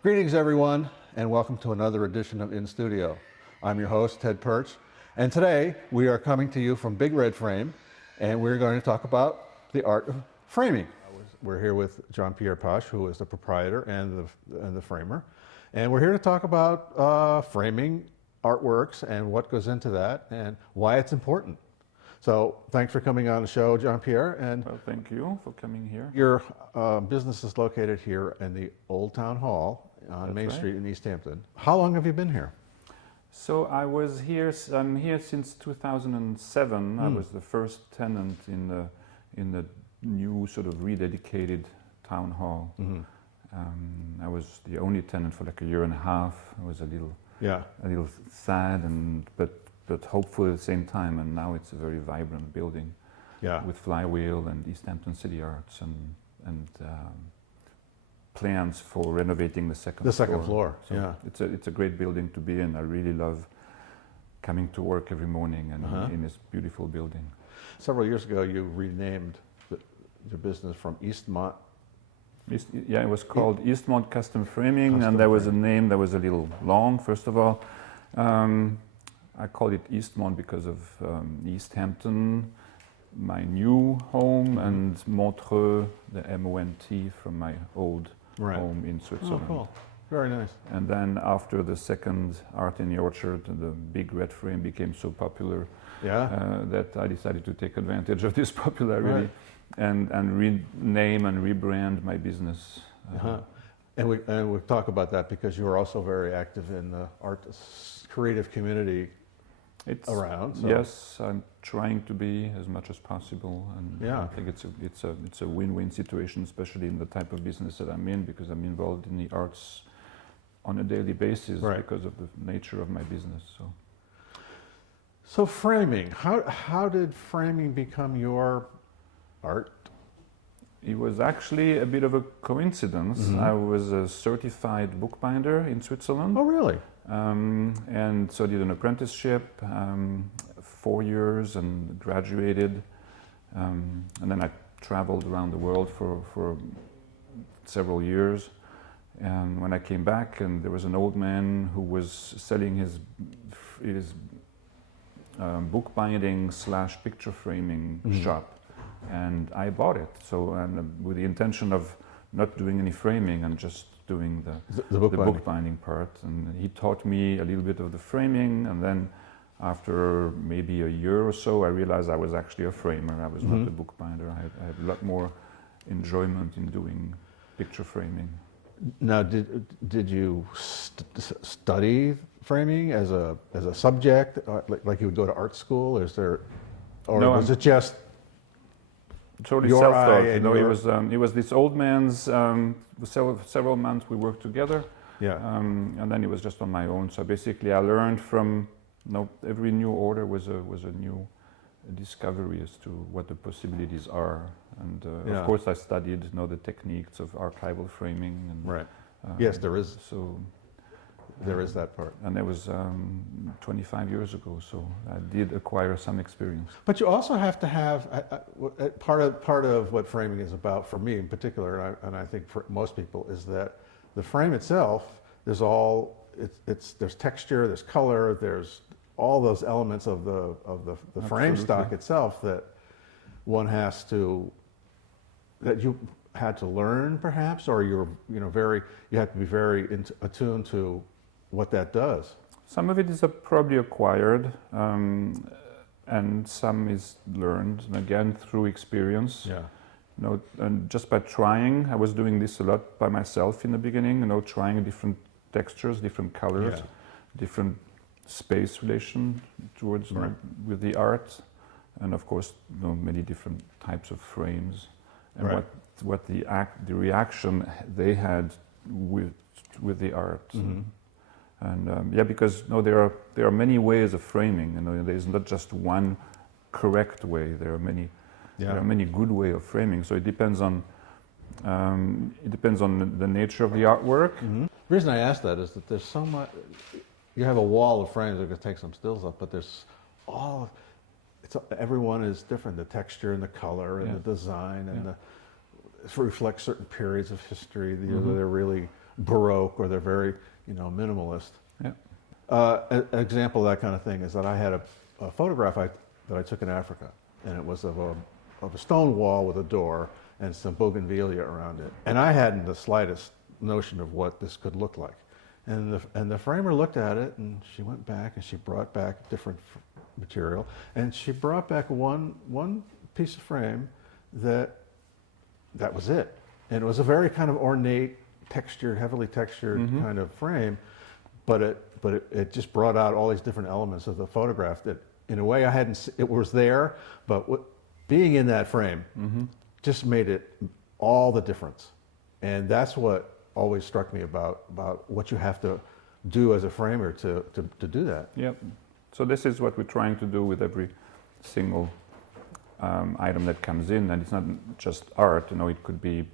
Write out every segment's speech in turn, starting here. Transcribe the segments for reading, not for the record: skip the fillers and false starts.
Greetings, everyone, and welcome to another edition of In Studio. I'm your host, Ted Perch, and today we are coming to you from Big Red Frame, and we're going to talk about the art of framing. We're here with Jean-Pierre Pache, who is the proprietor and the framer, and we're here to talk about framing artworks and what goes into that and why it's important. So thanks for coming on the show, Jean-Pierre. And well, thank you for coming here. Your business is located here in the Old Town Hall on Main Street in East Hampton. How long have you been here? So I'm here since 2007. I was the first tenant in the new sort of rededicated town hall. I was the only tenant for like a year and a half. I was a little sad but hopeful at the same time, and now it's a very vibrant building with Flywheel and East Hampton City Arts and plans for renovating the second floor. So it's a great building to be in. I really love coming to work every morning and in this beautiful building. Several years ago, you renamed your business from Eastmont. It was called Eastmont Custom Framing, and there was a name that was a little long, first of all. I called it Eastmont because of East Hampton, my new home, and Montreux, the M-O-N-T, from my old home in Switzerland. Oh, cool. Very nice. And then after the second Art in the Orchard, the Big Red Frame became so popular that I decided to take advantage of this popularity and rename and rebrand my business. And we'll talk about that because you are also very active in the art creative community around. So. Yes, I'm trying to be as much as possible, and I think it's a win-win situation, especially in the type of business that I'm in, because I'm involved in the arts on a daily basis because of the nature of my business. So framing, how did framing become your art? It was actually a bit of a coincidence. I was a certified bookbinder in Switzerland. Oh, really? And so I did an apprenticeship, 4 years, and graduated. And then I traveled around the world for several years. And when I came back, and there was an old man who was selling his bookbinding / picture framing shop. And I bought it. So with the intention of not doing any framing and just doing the bookbinding part. And he taught me a little bit of the framing, and then after maybe a year or so, I realized I was actually a framer. I was not a bookbinder. I had a lot more enjoyment in doing picture framing. Now, did you study framing as a subject, like you would go to art school? Was it just totally self-taught? It was this old man's. Several months we worked together, and then it was just on my own. So basically, I learned from every new order was a new discovery as to what the possibilities are. And of course, I studied the techniques of archival framing. And, yes, there is. So there is that part. And that was 25 years ago, so I did acquire some experience. But you also have to have part of what framing is about, for me in particular, and I think for most people, is that the frame itself, there's texture, there's color, there's all those elements of the frame stock itself that that you had to learn, perhaps, or you have to be very attuned to what that does. Some of it is probably acquired, and some is learned, and again through experience. And just by trying, I was doing this a lot by myself in the beginning. Trying different textures, different colors, different space relation towards with the art, and of course, many different types of frames, and what the reaction they had with the art. And because there are many ways of framing. There is not just one correct way. There are many good ways of framing. So it depends on the nature of the artwork. The reason I ask that is that there's so much. You have a wall of frames. I could take some stills up, but there's everyone is different. The texture and the color and the design and it reflects certain periods of history. They're really Baroque or they're very, minimalist. Yeah. An example of that kind of thing is that I had a photograph that I took in Africa, and it was of a stone wall with a door and some bougainvillea around it. And I hadn't the slightest notion of what this could look like. And the framer looked at it, and she went back and she brought back different material, and she brought back one piece of frame that was it. And it was a very kind of ornate, textured, heavily textured kind of frame, but it just brought out all these different elements of the photograph that, in a way, it was there, but being in that frame just made it all the difference. And that's what always struck me about what you have to do as a framer to do that. Yep. So this is what we're trying to do with every single item that comes in, and it's not just art. It could be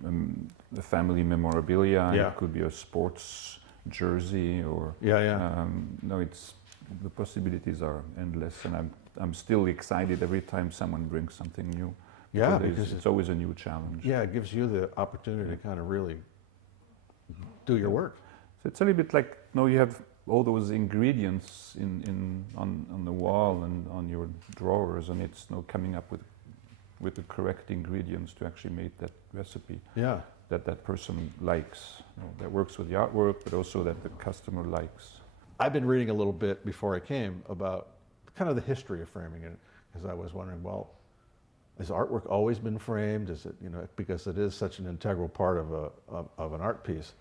a family memorabilia. Yeah. It could be a sports jersey, or it's the possibilities are endless, and I'm still excited every time someone brings something new. Yeah, because it's always a new challenge. Yeah, it gives you the opportunity to kind of really do your work. So it's a little bit like you have all those ingredients on the wall and on your drawers, and it's coming up with the correct ingredients to actually make that recipe. Yeah. That person likes, that works with the artwork, but also that the customer likes. I've been reading a little bit before I came about kind of the history of framing it, because I was wondering, well, has artwork always been framed? Is it, because it is such an integral part of an art piece.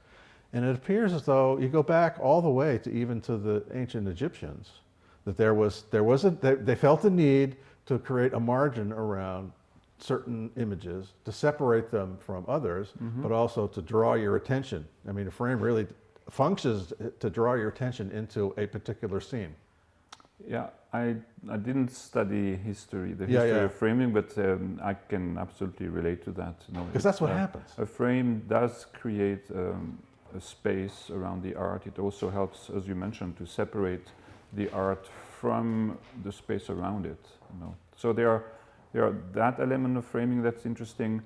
And it appears as though you go back all the way to even to the ancient Egyptians, that they felt the need to create a margin around certain images to separate them from others, but also to draw your attention. I mean, a frame really functions to draw your attention into a particular scene. Yeah, I didn't study the history of framing, but I can absolutely relate to that. Because that's what happens. A frame does create a space around the art. It also helps, as you mentioned, to separate the art from the space around it. So there are that element of framing that's interesting.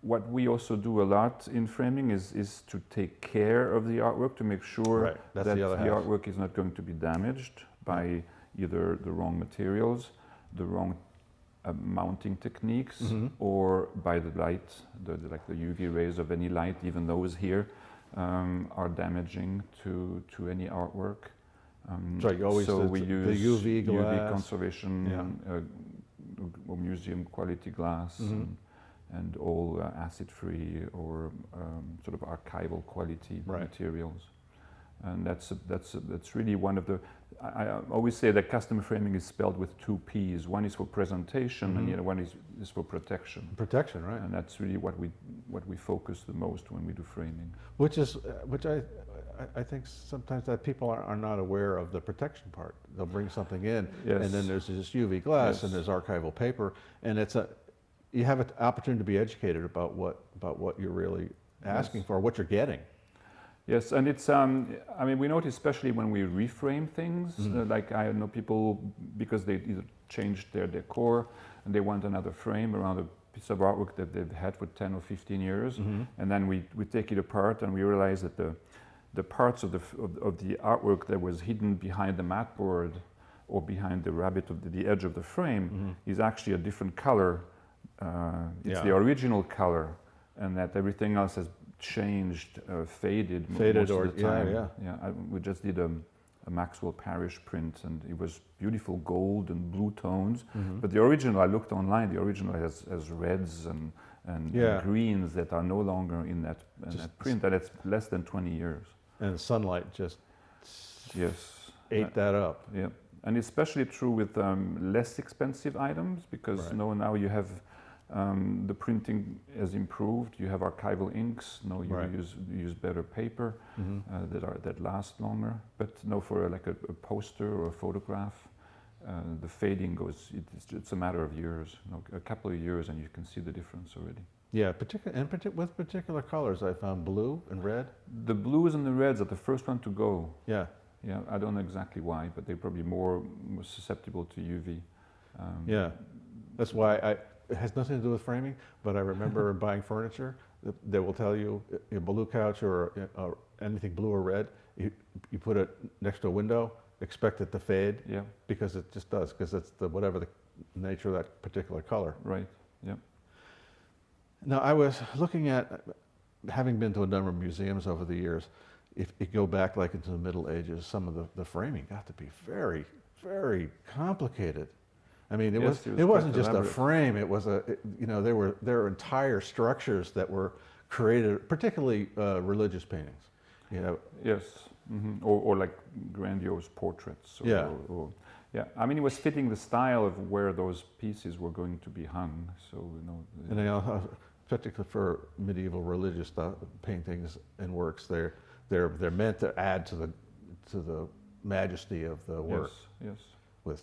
What we also do a lot in framing is to take care of the artwork, to make sure that the artwork is not going to be damaged by either the wrong materials, the wrong mounting techniques, or by the light, like the UV rays of any light, even those here, are damaging to any artwork. So we use the UV glass, UV conservation, or museum quality glass, and all acid-free or sort of archival quality materials. And that's really one of the. I always say that custom framing is spelled with two P's. One is for presentation, and the other one is for protection. Protection, right? And that's really what we focus the most when we do framing. Which I think sometimes that people are not aware of the protection part. They'll bring something in, and then there's this UV glass, and there's archival paper, and you have an opportunity to be educated about what you're really asking for, what you're getting. Yes, and it's, we notice especially when we reframe things, like I know people, because they either changed their decor and they want another frame around a piece of artwork that they've had for 10 or 15 years, and then we take it apart and we realize that the parts of the artwork that was hidden behind the mat board or behind the rabbit of the edge of the frame is actually a different color. It's the original color, and that everything else has changed, faded most of the time. We just did a Maxwell Parrish print, and it was beautiful gold and blue tones. But the original, I looked online, the original has reds and greens that are no longer in that print, and it's less than 20 years. And the sunlight just ate that up. Yeah, and especially true with less expensive items, because now you have the printing has improved. You have archival inks. Now you use better paper that last longer. But for like a poster or a photograph, the fading goes. It's a matter of years. A couple of years, and you can see the difference already. Yeah, with particular colors, I found blue and red. The blues and the reds are the first one to go. Yeah. Yeah, I don't know exactly why, but they're probably more susceptible to UV. That's why it has nothing to do with framing, but I remember buying furniture. They will tell you a blue couch or anything blue or red. You put it next to a window, expect it to fade. Yeah. Because it just does. Because it's whatever the nature of that particular color. Right. Yeah. Now I was looking at, having been to a number of museums over the years. If you go back like into the Middle Ages, some of the framing got to be very, very complicated. I mean, it wasn't just a frame. It was there were entire structures that were created, particularly religious paintings. You know. Yes. Mm-hmm. Or like grandiose portraits. Or, yeah. I mean, it was fitting the style of where those pieces were going to be hung. So And particularly for medieval religious paintings and works, they're meant to add to the majesty of the work. Yes. With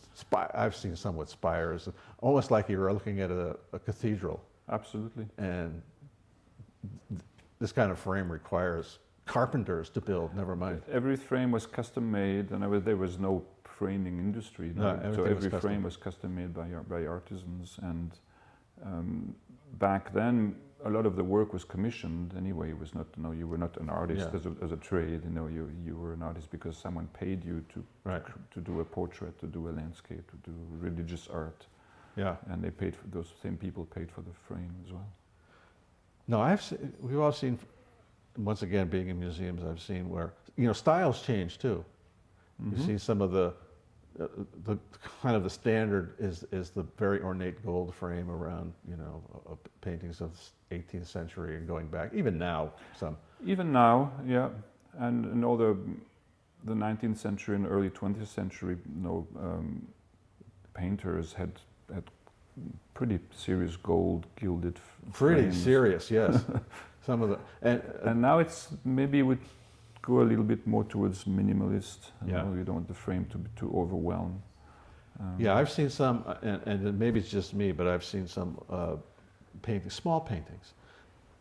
I've seen some with spires, almost like you were looking at a cathedral. Absolutely. And this kind of frame requires carpenters to build. Never mind. Every frame was custom made, and there was no framing industry. So every frame was custom made by artisans. And back then, a lot of the work was commissioned anyway. It was not, you were not an artist as a trade. You were an artist because someone paid you to do a portrait, to do a landscape, to do religious art. Yeah. And they paid for those same people paid for the frame as well. No, we've all seen. Once again, being in museums, I've seen where styles change too. Mm-hmm. You see some of the kind of the standard is the very ornate gold frame around paintings of 18th century and going back. Even now, some. Even now, yeah, and all the 19th century and early 20th century, painters had pretty serious gold gilded pretty frames. Serious, yes. Some of the and now it's maybe we go a little bit more towards minimalist. You don't want the frame to overwhelm. Yeah, I've seen some, and maybe it's just me, but I've seen some small paintings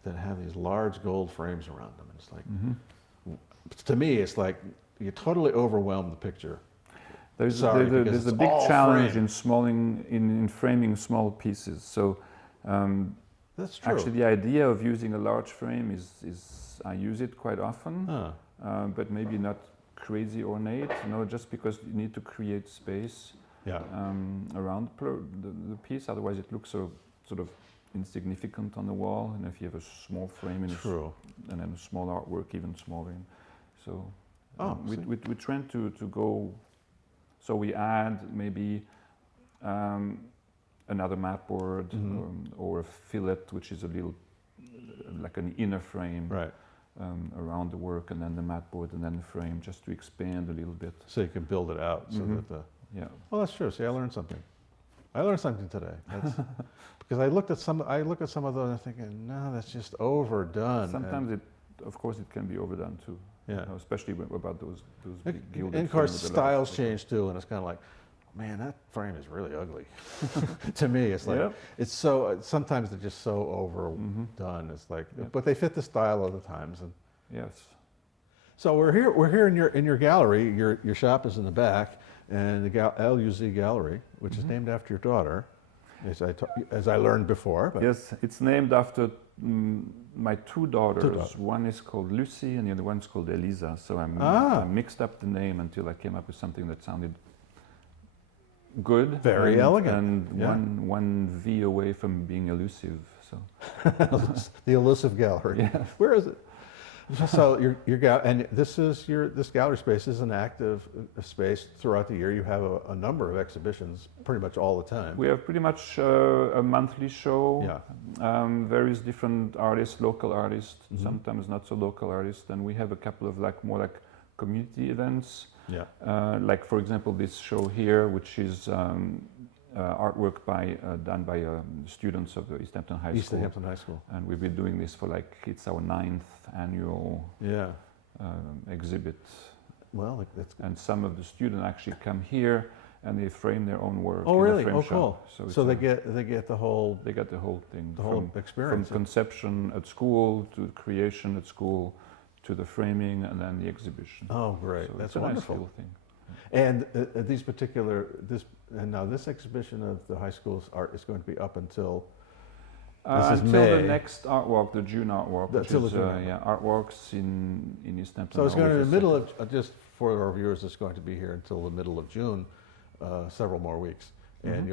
that have these large gold frames around them. And it's like, to me, it's like you totally overwhelm the picture. There's a big challenge in framing small pieces. So that's true. Actually, the idea of using a large frame is I use it quite often, but maybe not crazy ornate. Just because you need to create space around the piece. Otherwise, it looks sort of insignificant on the wall. And if you have a small frame and then a small artwork, even smaller. So we tend to go. So we add maybe another mat board or a fillet, which is a little like an inner frame around the work, and then the mat board, and then the frame, just to expand a little bit. So you can build it out. So that well, that's true. See, I learned something. I learned something today. Because I look at some of those and I'm thinking, no, that's just overdone. Sometimes of course, it can be overdone too. Yeah, especially about those big gilded. And of course, styles change too, and it's kind of like, man, that frame is really ugly. To me, it's like it's so. Sometimes they're just so overdone. It's like, but they fit the style of the times. And yes. So we're here in your gallery. Your shop is in the back, and the LUZ Gallery, which is named after your daughter, as I learned before. But. Yes, it's named after my two daughters. One is called Lucy, and the other one's called Elisa. So I mixed up the name until I came up with something that sounded good, very elegant, and one V away from being elusive. So the Elusive Gallery. Yes. Where is it? So this gallery space is an active space throughout the year. You have a number of exhibitions pretty much all the time. We have pretty much a monthly show. Various different artists, local artists, sometimes not so local artists, and we have a couple of more like community events. Like for example, this show here, which is artwork done by students of the East Hampton High School. East Hampton High School. And we've been doing this for it's our 9th annual exhibit. Well, and some of the students actually come here and they frame their own work. Oh, really? In a frame cool. shop. So they get the whole. They get the whole thing. The whole experience. From conception at school to creation at school to the framing and then the exhibition. Oh, great! So That's it's a wonderful. nice little thing. And this exhibition of the high school's art is going to be up until this is until May. the next art walk, the June art walk, which Until is the June. art walks in East Hampton. So it's going to be always the the middle second. of, just for our viewers, it's going to be here until the middle of June, several more weeks. And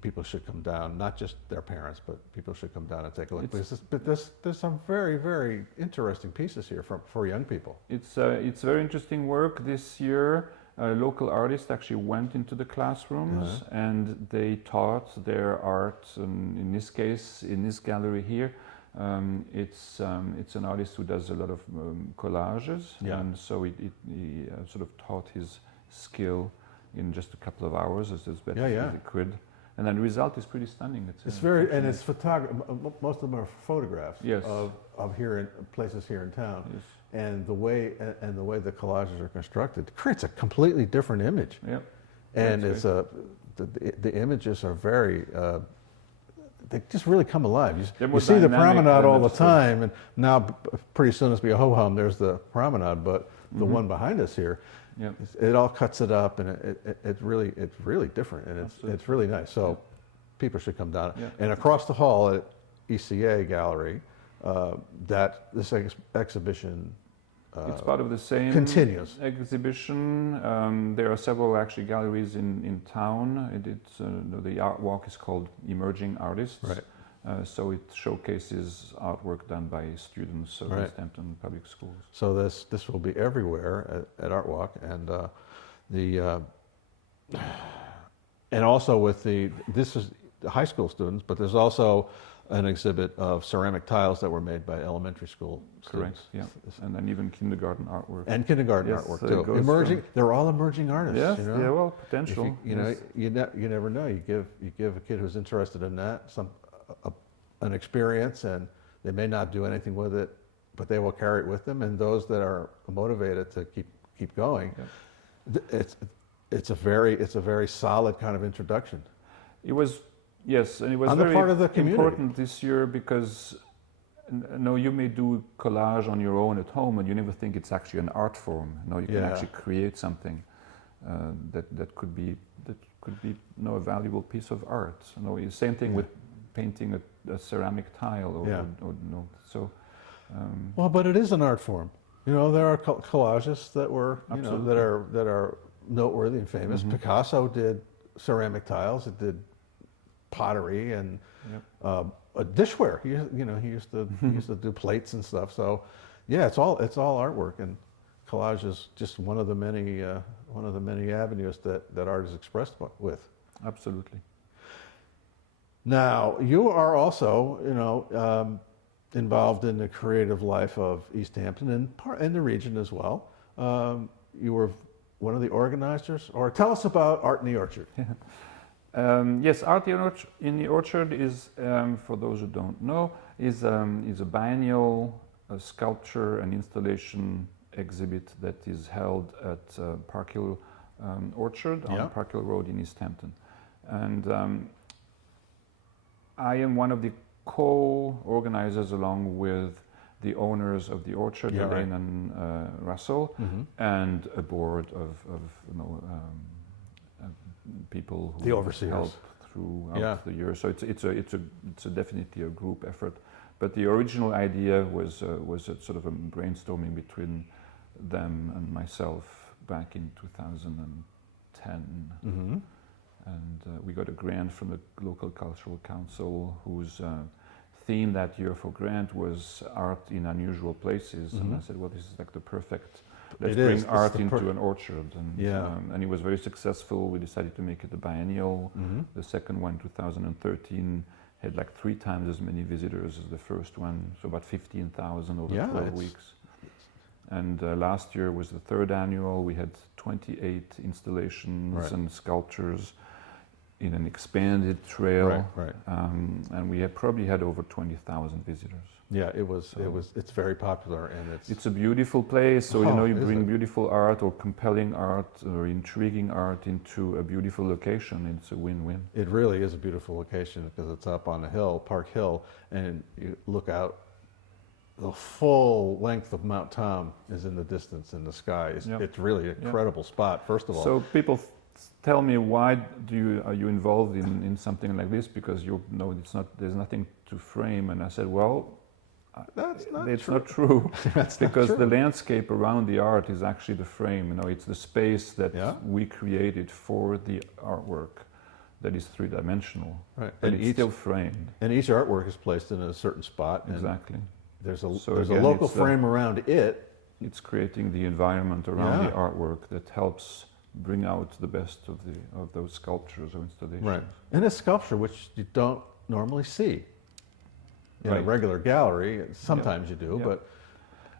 people should come down, not just their parents, but people should come down and take a look. There's some very, very interesting pieces here for young people. It's very interesting work this year. Local artists actually went into the classrooms and they taught their art. In this case, in this gallery here, it's an artist who does a lot of collages, and so he sort of taught his skill in just a couple of hours as best as he could. And then the result is pretty stunning. It's very, and it's most of them are photographs Yes. of here in places here in town. Yes. And the way the collages are constructed creates a completely different image. Yep. And That's the images are very they just really come alive. They're You more see the dynamic promenade than all the it's time, and now pretty soon it's be a ho-hum. There's the promenade, but the one behind us here, Yep. it all cuts it up, and it's really different, and it's really nice. So people should come down. Yeah. And across the hall at ECA Gallery, this exhibition It's part of the same continues. exhibition. There are several actually galleries in town. The art walk is called Emerging Artists. Right. So it showcases artwork done by students of East Hampton Public Schools. So this will be everywhere at Art Walk, and and also with this is the high school students, but there's also an exhibit of ceramic tiles that were made by elementary school Correct. students. Yeah. And then even kindergarten artwork. And kindergarten Yes, artwork so it too. goes Emerging, they're all emerging artists. Yes. You know? Yeah. Well, If potential. Yes. you never know. You give a kid who's interested in that an experience, and they may not do anything with it, but they will carry it with them. And those that are motivated to keep going, it's a very solid kind of introduction. It was, yes, and it was On the very part of the community. important this year because, no, you may do collage on your own at home, and you never think it's actually an art form. No, you can actually create something that could be a valuable piece of art. No, same thing with painting a ceramic tile, or no. So, Well, but it is an art form. You know, there are collages that were Absolutely. that are noteworthy and famous. Picasso did ceramic tiles. It did pottery and a dishware. He used to do plates and stuff. So, yeah, it's all artwork, and collage is just one of the many avenues that art is expressed with. absolutely. Now, you are also, involved in the creative life of East Hampton and the region as well. You were one of the organizers, or tell us about Art in the Orchard. Yes, Art in the Orchard is, for those who don't know, is a biennial sculpture and installation exhibit that is held at Park Hill Orchard on Park Hill Road in East Hampton. And I am one of the co-organizers along with the owners of the orchard, Elaine and Russell, and a board of people who The overseers. help throughout the year. So it's definitely a group effort. But the original idea was a sort of a brainstorming between them and myself back in 2010. And we got a grant from the local cultural council, whose theme that year for grant was art in unusual places. And I said, well, this is like the perfect, let's bring art into an orchard. And it was very successful. We decided to make it a biennial. The second one, 2013, had like 3 times as many visitors as the first one, so about 15,000 over 12 weeks. And last year was the 3rd annual. We had 28 installations and sculptures in an expanded trail, and we had probably had over 20,000 visitors. Yeah, it's very popular, and it's a beautiful place. So you bring beautiful art or compelling art or intriguing art into a beautiful location. It's a win-win. It really is a beautiful location because it's up on a hill, Park Hill, and you look out the full length of Mount Tom is in the distance in the sky. Yeah. It's really an incredible spot, first of all. So people tell me, why are you involved in something like this? Because you know there's nothing to frame. And I said, well, it's not true. That's because not true. the landscape around the art is actually the frame. You know, it's the space that we created for the artwork that is three-dimensional. Right. But And it's still framed. And each artwork is placed in a certain spot. Exactly. There's a again, local it's frame around it. It's creating the environment around the artwork that helps bring out the best of those sculptures or installations. Right. And it's sculpture, which you don't normally see in a regular gallery. Sometimes you do, but...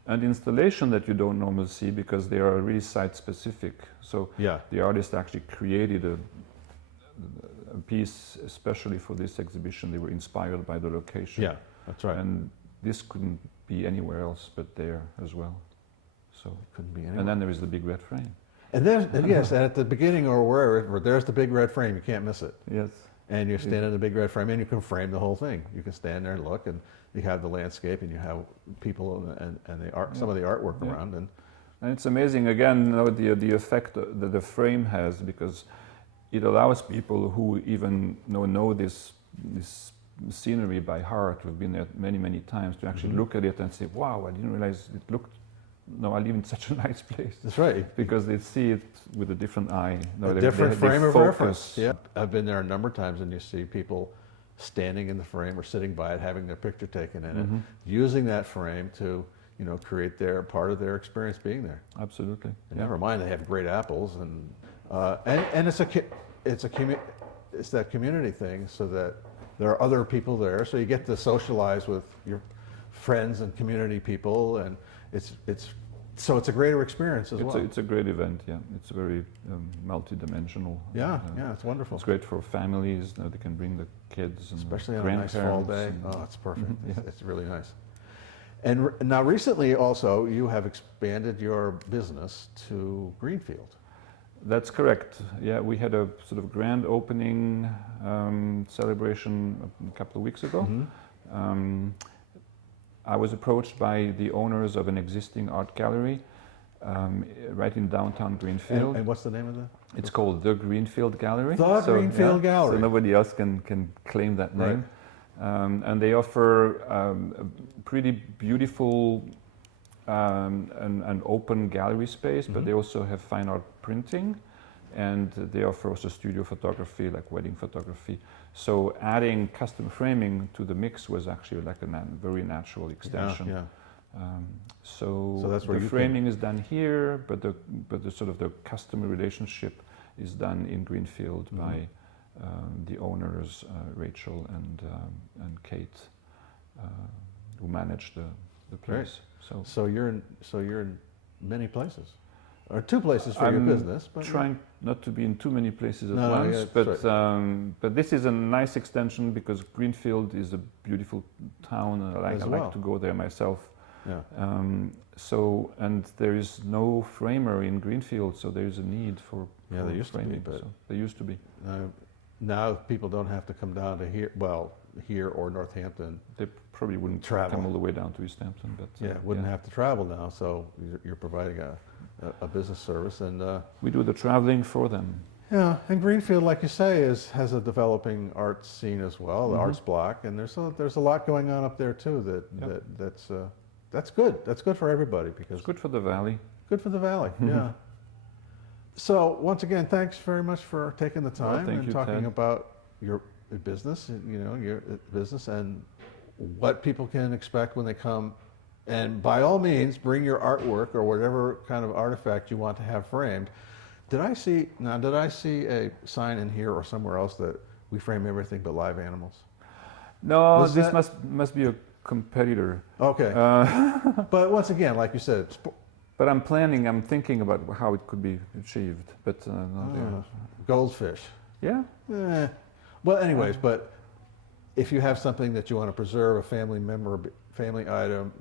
And installation that you don't normally see, because they are really site-specific. So the artist actually created a piece especially for this exhibition. They were inspired by the location. Yeah, that's right. And this couldn't be anywhere else but there as well. So it couldn't be anywhere. And then there is the big red frame. And there's, yes, and at the beginning or wherever, there's the big red frame. You can't miss it. Yes. And you stand in the big red frame, and you can frame the whole thing. You can stand there and look, and you have the landscape, and you have people and the art, some of the artwork around. And it's amazing, again, you know, the effect that the frame has, because it allows people who even know this scenery by heart, who've been there many, many times, to actually look at it and say, wow, I didn't realize it looked... No, I live in such a nice place. That's right. Because they see it with a different eye. A different frame of reference. Yeah, I've been there a number of times, and you see people standing in the frame or sitting by it, having their picture taken in it, using that frame to, create their part of their experience being there. Absolutely. And never mind, they have great apples, and it's that community thing, so that there are other people there, so you get to socialize with your friends and community people, and so it's a greater experience as well. It's a great event, yeah. It's very multi-dimensional. Yeah, it's wonderful. It's great for families. They can bring the kids and especially on a nice fall day. Oh, it's perfect. It's really nice. And now recently also you have expanded your business to Greenfield. That's correct. Yeah, we had a sort of grand opening celebration a couple of weeks ago. I was approached by the owners of an existing art gallery right in downtown Greenfield. And what's the name of that? It's called The Greenfield Gallery. Greenfield Gallery. So nobody else can claim that name. Right. And they offer a pretty beautiful and open gallery space, but they also have fine art printing, and they offer also studio photography, like wedding photography. So adding custom framing to the mix was actually like a very natural extension. So that's where the framing is done here, but the sort of the customer relationship is done in Greenfield by the owners, Rachel and Kate, who manage the place. Great. So you're in many places. Or two places for your business. But trying not to be in too many places at once, but this is a nice extension, because Greenfield is a beautiful town, and I like to go there myself. Yeah. And there is no framer in Greenfield, so there is a need for there used framing. To be, but there used to be. Now people don't have to come down to here or Northampton. They probably wouldn't travel come all the way down to East Hampton, but wouldn't have to travel now. So you're providing a business service, and we do the traveling for them. Yeah, and Greenfield, like you say, has a developing art scene as well, the Arts Block, and there's a lot going on up there too. That's good. That's good for everybody, because it's good for the valley. Good for the valley. Yeah. So once again, thanks very much for taking the time and talking about your business, your business, and what people can expect when they come. And by all means, bring your artwork or whatever kind of artifact you want to have framed. Did I see a sign in here or somewhere else that we frame everything but live animals? No, this must be a competitor. Okay. But once again, like you said, but I'm thinking about how it could be achieved. But goldfish. Yeah. Well, anyways, but if you have something that you want to preserve, a family item,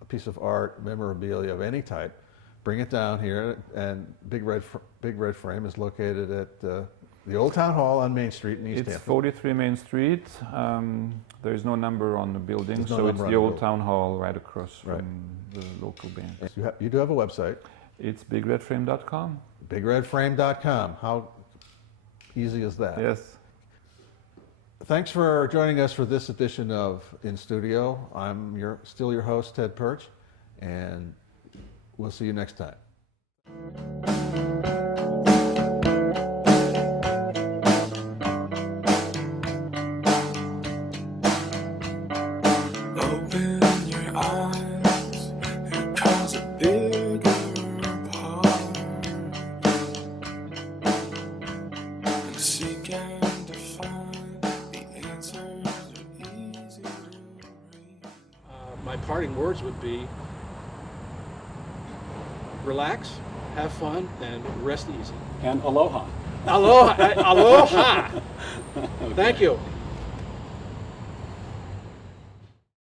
a piece of art, memorabilia of any type, bring it down here. And Big Red Frame is located at The Old Town Hall on Main Street in East It's Hampton. 43 Main Street. There is no number on the building, There's no so it's number on the the Old building. Town Hall right across Right. from the local bank. You do have a website, It's bigredframe.com. bigredframe.com. How easy is that? Yes. Thanks for joining us for this edition of In Studio. I'm still your host, Ted Perch, and we'll see you next time. Open your eyes, here comes a bigger part. And seek and define the answers are easy to read. My parting words would be relax, have fun, and rest easy. And aloha. Aloha! Aloha! Thank you.